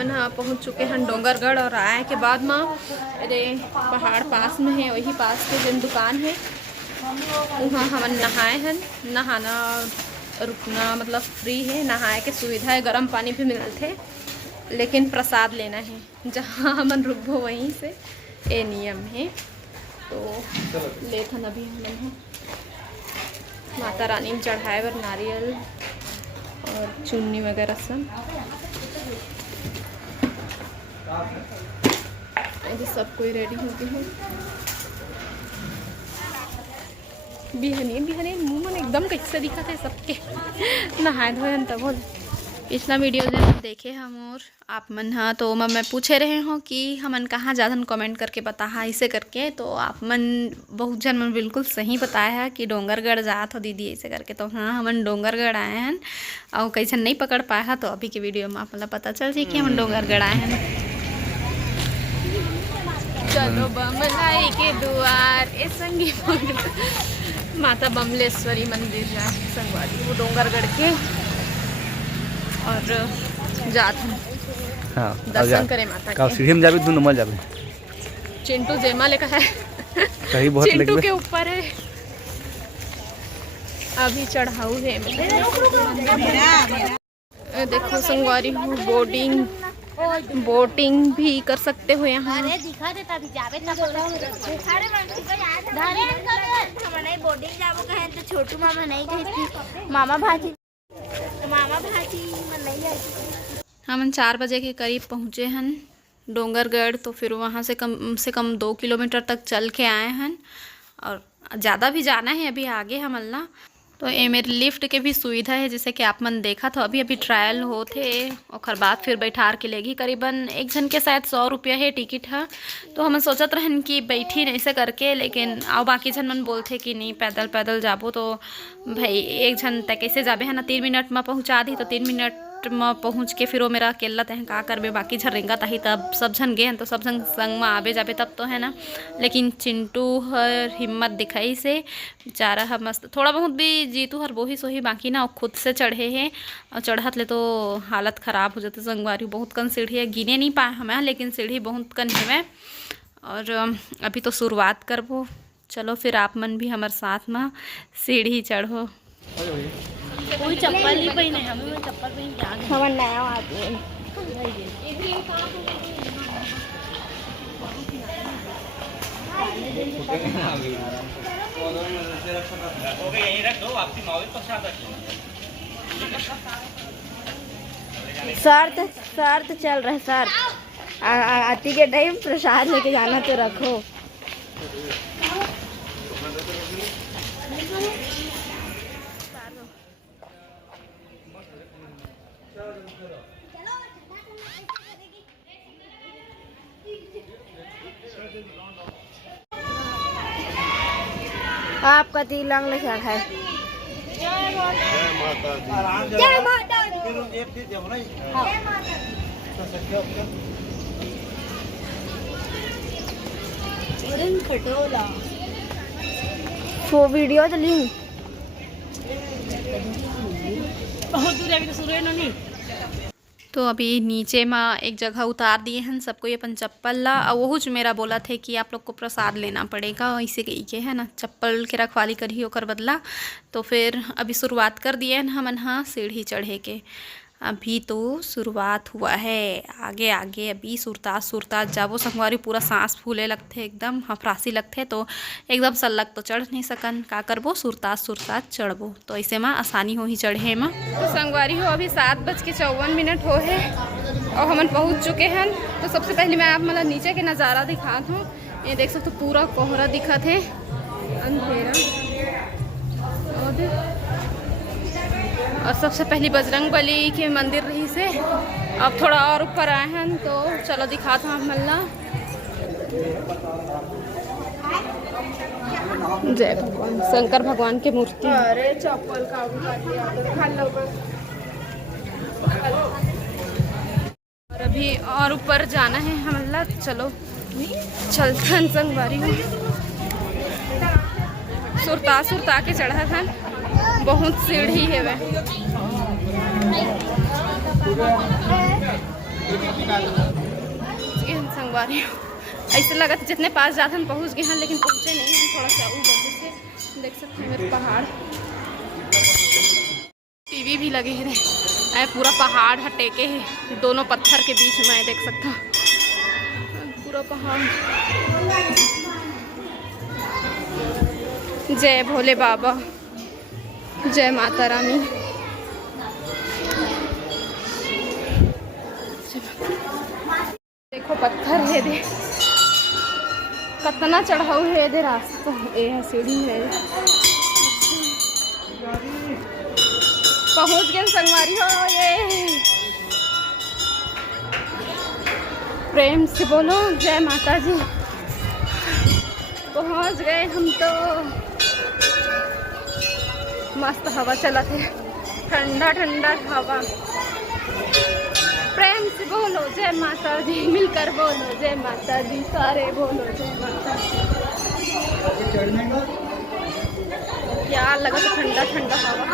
हमन पहुँच चुके हैं डोंगरगढ़ और आए के बाद माँ अरे पहाड़ पास में है, वही पास के जिन दुकान है वहाँ हमन नहाए हैं। नहाना रुकना मतलब फ्री है, नहाए के सुविधा है, गर्म पानी भी मिलते थे, लेकिन प्रसाद लेना है जहाँ हमन रुकबो वहीं से ये नियम है। तो लेथन अभी हमन माता रानी में चढ़ाए बर नारियल और चुन्नी वगैरह सब सब कोई रेडी हो गए हैं। बिहने बिहने मुँह मन एकदम कैसे दिखा थे सबके नहाए धोए तब बोल। पिछला वीडियो जो देखे हम और आप मन हाँ तो मैं पूछे रहे हो कि हमन कहाँ जाथन कमेंट करके बता ऐसे करके, तो आप मन बहुत जन मन बिल्कुल सही बताया है कि डोंगरगढ़ जात हो दीदी ऐसे करके। तो हाँ हमन डोंगरगढ़ आए हैं और कैसे नहीं पकड़ पाया है, तो अभी के वीडियो में आप पता चल जाए कि हम डोंगरगढ़ आए हैं। चलो बमलाई के द्वार ए संगी माता बमलेश्वरी मंदिर जाए संगवारी वो डोंगरगढ़ के और जात हाँ, दर्शन करे माता के। सीढ़ी में जाबे दू नंबर जाबे चिंटू जेमा लेका है कहीं बहुत चिंटू के ऊपर है अभी चढ़ाऊ है। देखो संगवारी हूँ बोटिंग भी कर सकते हो यहाँ। दिखा देता भी जावे तब बोटिंग जाबो कहे तो छोटू मामा नहीं कही मामा भाजी मन नहीं आई। हम 4 बजे के करीब पहुँचे हैं डोंगरगढ़, तो फिर वहाँ से कम 2 किलोमीटर तक चल के आए हैं और ज़्यादा भी जाना है अभी आगे हमला। तो ये मेरी लिफ्ट के भी सुविधा है, जैसे कि आप मन देखा था अभी ट्रायल हो थे और बाद फिर बैठार के लेगी। करीबन एक जन के शायद 100 रुपया है टिकट है। तो हम सोचत रहन कि बैठी ऐसे करके, लेकिन आओ बाकी जन मन बोलते कि नहीं पैदल पैदल जाबो। तो भाई एक जन तक कैसे जाबे है ना, 3 मिनट में पहुँचा दी तो 3 मिनट में पहुँच के फिर वो मेरा अकेला तहन का करबे, बाकी झन रेंगा ताही तब सब जन गए हैं तो सब जन संग में आबे जाबे तब तो है ना। लेकिन चिंटू हर हिम्मत दिखाई से बेचारा है मस्त, थोड़ा बहुत भी जीतू हर वही सोही, बाकी ना खुद से चढ़े हैं और चढ़त ले तो हालत ख़राब हो जाते। संगवारी बहुत कन सीढ़ी है, गिने नहीं पाए हमें लेकिन सीढ़ी बहुत कन है। और अभी तो शुरुआत करबो, चलो फिर आप मन भी हमारे साथ में सीढ़ी चढ़ो। कोई चप्पल नहीं पहने, हमें चप्पल पहन के आगे हमन नया आदमी शर्त चल रहा है सर आती के टाइम प्रसाद लेके जाना तो रखो। आपका तिलंग ले चढ़ा है। जय माता दी। वो वीडियो चली बहुत दूर अभी तो शुरू है नहीं। तो अभी नीचे में एक जगह उतार दिए हैं सबको ये अपन चप्पल ला, और वो जो मेरा बोला थे कि आप लोग को प्रसाद लेना पड़ेगा ऐसे कही के है ना, चप्पल के रखवाली करी होकर बदला। तो फिर अभी शुरुआत कर दिए हैं हमन हाँ सीढ़ी चढ़े के। अभी तो शुरुआत हुआ है, आगे आगे अभी सुरतास जाबो संगवारी पूरा सांस फूले लगते एकदम हफरासी लगते, तो एकदम सल्लग तो चढ़ नहीं सकन, का करबो सुरतास चढ़बो। तो ऐसे में आसानी हो ही चढ़े में। तो संगवारी हो अभी 7:54 हो है और हम पहुँच चुके हैं। तो सबसे पहले मैं आप मतलब नीचे के नज़ारा दिखाता हूँ। ये देख सकते पूरा कोहरा दिखत है, अंधेरा। और सबसे पहली बजरंग बली के मंदिर रही से, अब थोड़ा और ऊपर आए हैं तो चलो दिखाता हूँ मल्ला। जय भगवान, शंकर भगवान की मूर्ति। अरे चप्पल का और अभी और ऊपर जाना है हमला, चलो चलते हैं संगवारी में। सुरता के चढ़ा था, बहुत सीढ़ी है वह। संगवारी ऐसे लगा जितने पास जाते हम पहुँच गए हैं, लेकिन पहुँचे नहीं हम, थोड़ा सा ऊपर से देख सकते हैं मेरे पहाड़। टीवी भी लगे हैं, पूरा पहाड़ हटे के है दोनों पत्थर के बीच में, देख सकता हूँ पूरा पहाड़। जय भोले बाबा, जय माता रानी। देखो पत्थर है दे, कितना चढ़ाऊ है दे रास्ता, ये है सीढ़ी है। पहुंच गए संगवारी हो, ये प्रेम से बोलो जय माता जी। पहुंच गए हम तो, मस्त हवा चला थे, ठंडा ठंडा हवा। प्रेम से बोलो जय माता दी, मिलकर बोलो जय माता दी, सारे बोलो जय माता दी। क्या लगा तो ठंडा ठंडा हवा।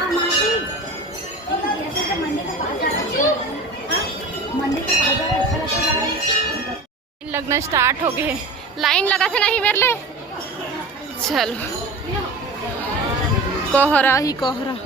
लगना स्टार्ट हो गए, लाइन लगा थे नहीं मेरे लिए। चलो कोहरा ही कोहरा।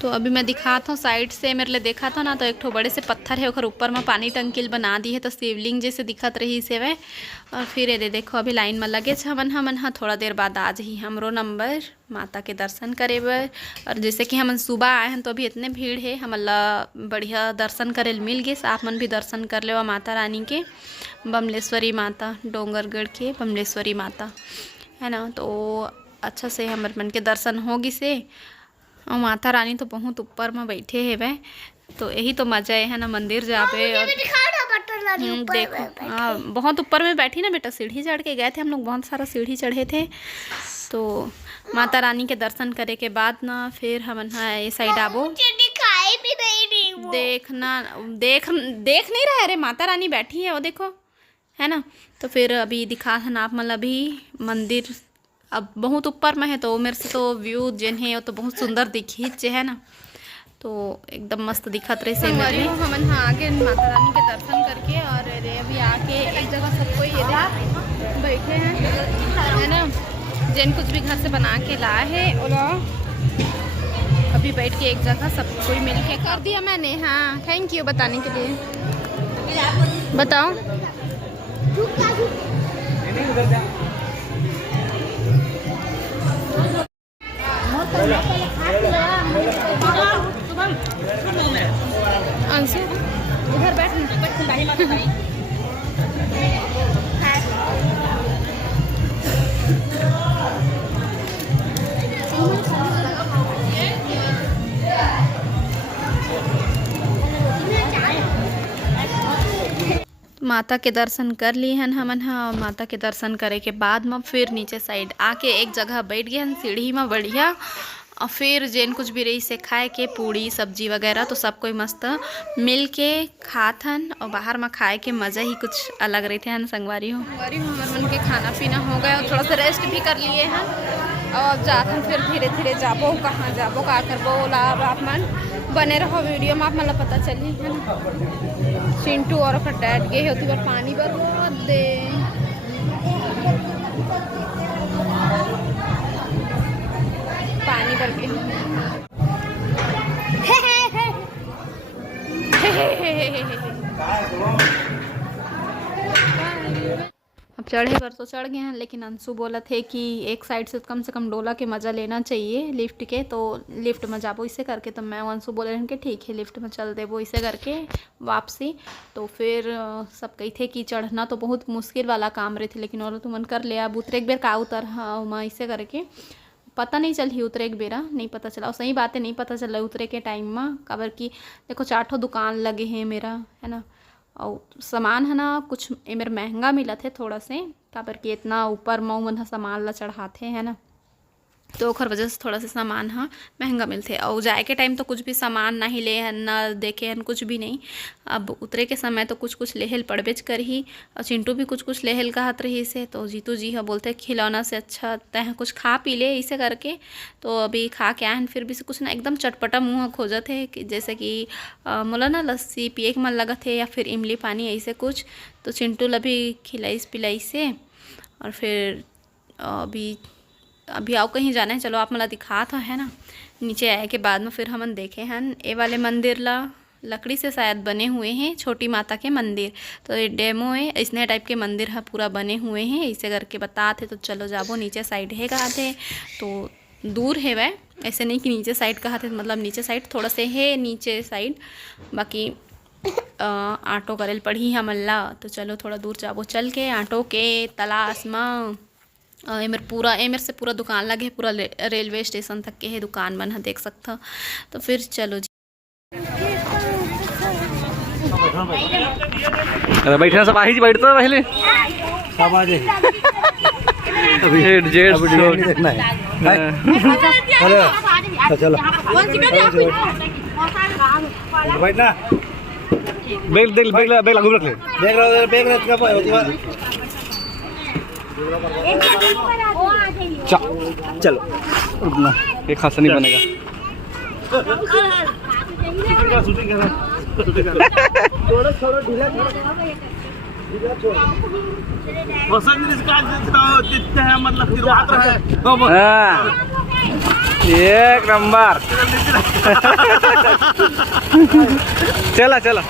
तो अभी मैं दिखाता हूँ साइड से, मेरे लिए देखा था ना, तो एक ठो बड़े से पत्थर है और ऊपर में पानी टंकिल बना दी है, तो शिवलिंग जैसे दिखत रही से वे। और फिर ये देखो अभी लाइन में लगे हमन थोड़ा देर बाद आ जाही हमरो नंबर माता के दर्शन करे बर। और जैसे कि हम सुबह आए हैं तो अभी इतने भीड़ है, हमला बढ़िया दर्शन करे मिल गए। आप मन भी दर्शन कर ले माता रानी के, बमलेश्वरी माता, डोंगरगढ़ के बमलेश्वरी माता है ना। तो अच्छा से हमारे मन के दर्शन होगी से। और माता रानी तो बहुत ऊपर में बैठे है वे, तो यही तो मजा है ना मंदिर जावे। और देखो हाँ बहुत ऊपर में बैठी ना बेटा, सीढ़ी चढ़ के गए थे हम लोग, बहुत सारा सीढ़ी चढ़े थे। तो माता रानी के दर्शन करे के बाद ना फिर हम ये साइड आबो। देखना देख नहीं रहा है, अरे माता रानी बैठी है वो देखो, है ना। तो फिर अभी दिखा था ना आप, मतलब अभी मंदिर अब बहुत ऊपर में है, तो मेरे से तो व्यू जिन है वो तो बहुत सुंदर दिखी है ना, तो एकदम मस्त दिखत रहे से। हम आगे माता रानी के दर्शन करके और अभी आके एक जगह सब कोई बैठे हैं, है ना। जिन कुछ भी घर से बना के लाए है और अभी बैठ के एक जगह सब कोई मिल के कर दिया मैंने। हाँ थैंक यू बताने के लिए। बताओ अंशु इधर बैठ। माता के दर्शन कर लिए हैं हमन। हाँ माता के दर्शन करे के बाद में फिर नीचे साइड आके एक जगह बैठ गए हैं सीढ़ी में बढ़िया। और फिर जैन कुछ भी रही से खाए के पूड़ी सब्जी वगैरह, तो सब कोई मस्त मिल के खात हन। और बाहर में खाए के मज़ा ही कुछ अलग रहते हैं। संगवारी हो हमारे मन के खाना पीना हो गया और थोड़ा सा रेस्ट भी कर लिए हैं। और जात हम फिर धीरे धीरे जाबो, कहाँ जाबो का करबो बोला। अब आप मन बने रहो वीडियो में, आप मतलब पता चली है ना। चिंटू और डैड गए होती बार पानी बरबाद दे। पानी भर के अब चढ़े पर तो चढ़ गए हैं, लेकिन अंशु बोला थे कि एक साइड से कम डोला के मज़ा लेना चाहिए लिफ्ट के, तो लिफ्ट में जाबो इसे करके। तो मैं अंशु बोले हैं कि ठीक है लिफ्ट में चल देबो इसे करके वापसी। तो फिर सब कही थे कि चढ़ना तो बहुत मुश्किल वाला काम रहे थे, लेकिन और तुमन कर ले अब उतरे एक बेर का उतर हाँ मैं इसे करके। पता नहीं चल ही उतरे एक बेरा नहीं पता चला, और सही बात है नहीं पता चला उतरे के टाइम में, काबर की देखो 4 ठो दुकान लगे हैं मेरा, है ना। और सामान है ना कुछ मेरा महंगा मिला थे थोड़ा से, काबर की इतना ऊपर मऊ मन सामान ला चढ़ाते है ना, तो ओखर वजह से थोड़ा सा सामान हाँ महंगा मिलते। और जाए के टाइम तो कुछ भी सामान ना ही ले हन ना देखे हन कुछ भी नहीं। अब उतरे के समय तो कुछ कुछ लेहल पड़बेच कर ही, और चिंटू भी कुछ कुछ लेहल कहत रही से, तो जीतू जी हाँ बोलते खिलौना से अच्छा तह कुछ खा पी ले इसे करके। तो अभी खा के आए हैं, फिर भी से कुछ ना एकदम चटपटा मुँह खोजत है कि जैसे कि मोला ना लस्सी पिए के मन लगत है या फिर इमली पानी ऐसे कुछ। तो चिंटू ला भी खिलाइस पिलाइस से, और फिर अभी आओ कहीं जाना है, चलो आप मला दिखा था है ना। नीचे आए के बाद में फिर हमन देखे हन ए वाले मंदिर ला, लकड़ी से शायद बने हुए हैं, छोटी माता के मंदिर। तो ये डेमो है, इसने टाइप के मंदिर है पूरा बने हुए हैं इसे करके बताते। तो चलो जाबो नीचे साइड है कहा थे, तो दूर है वह, ऐसे नहीं कि नीचे साइड कहा थे, मतलब नीचे साइड थोड़ा से है नीचे साइड, बाकी ऑटो करेल पड़ी हमन ला। तो चलो थोड़ा दूर जाबो चल के ऑटो के तलाश में। एमर से पूरा दुकान लगे, पूरा रेलवे स्टेशन तक के है दुकान बन देख सकता। तो फिर चलो जी बैठना सब आही जी बैठता पहले जेड जेड देखना है। चलो बैठना, बैग देख बैग बैग लागू रख ले, बैग रख का चलो रुकना, एक खासा नहीं बनेगा। एक नंबर चला चला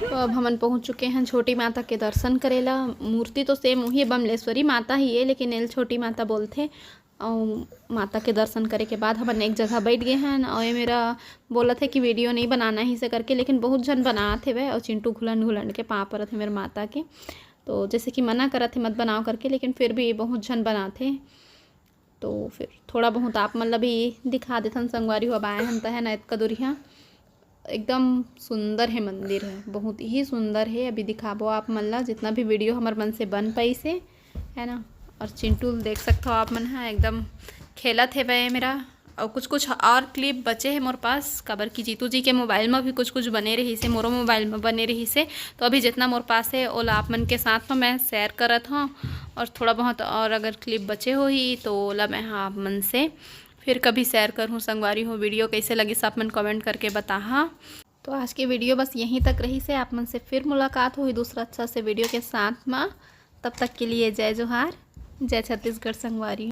तो अब हमन पहुंच चुके हैं छोटी माता के दर्शन करेला। मूर्ति तो सेम वही बमलेश्वरी माता ही है, लेकिन एल छोटी माता बोलते। और माता के दर्शन करे के बाद हमन एक जगह बैठ गए हैं, और ये मेरा बोला था कि वीडियो नहीं बनाना ही से करके, लेकिन बहुत जन बना थे वह, और चिंटू घुलन घुलन के पाँव पर थे मेरे माता के। तो जैसे कि मना करा थे मत बनाओ करके, लेकिन फिर भी बहुत जन बनाते। तो फिर थोड़ा बहुत आप मतलब भी दिखा देथन संगवारी हो। अब आए हम तो है ना इतना दूरिया, एकदम सुंदर है मंदिर है, बहुत ही सुंदर है। अभी दिखाबो आप मन ला जितना भी वीडियो हमारे मन से बन पाई से, है ना। और चिंटू देख सकते हो आप मन है एकदम खेला थे वह मेरा। और कुछ कुछ और क्लिप बचे हैं मोर पास, काबर की जीतू जी के मोबाइल में भी कुछ कुछ बने रही से, मोरो मोबाइल में बने रही से। तो अभी जितना मोर पास है ओला आप मन के साथ में मैं शेयर करत हूँ, और थोड़ा बहुत और अगर क्लिप बचे हो ही तो ओला मैं आप मन से फिर कभी शेयर करूँ। संगवारी हो वीडियो कैसे लगी सब मन कमेंट करके बता। तो आज की वीडियो बस यहीं तक रही से, आप मन से फिर मुलाकात हुई दूसरा अच्छा से वीडियो के साथ में। तब तक के लिए जय जोहार, जय छत्तीसगढ़ संगवारी।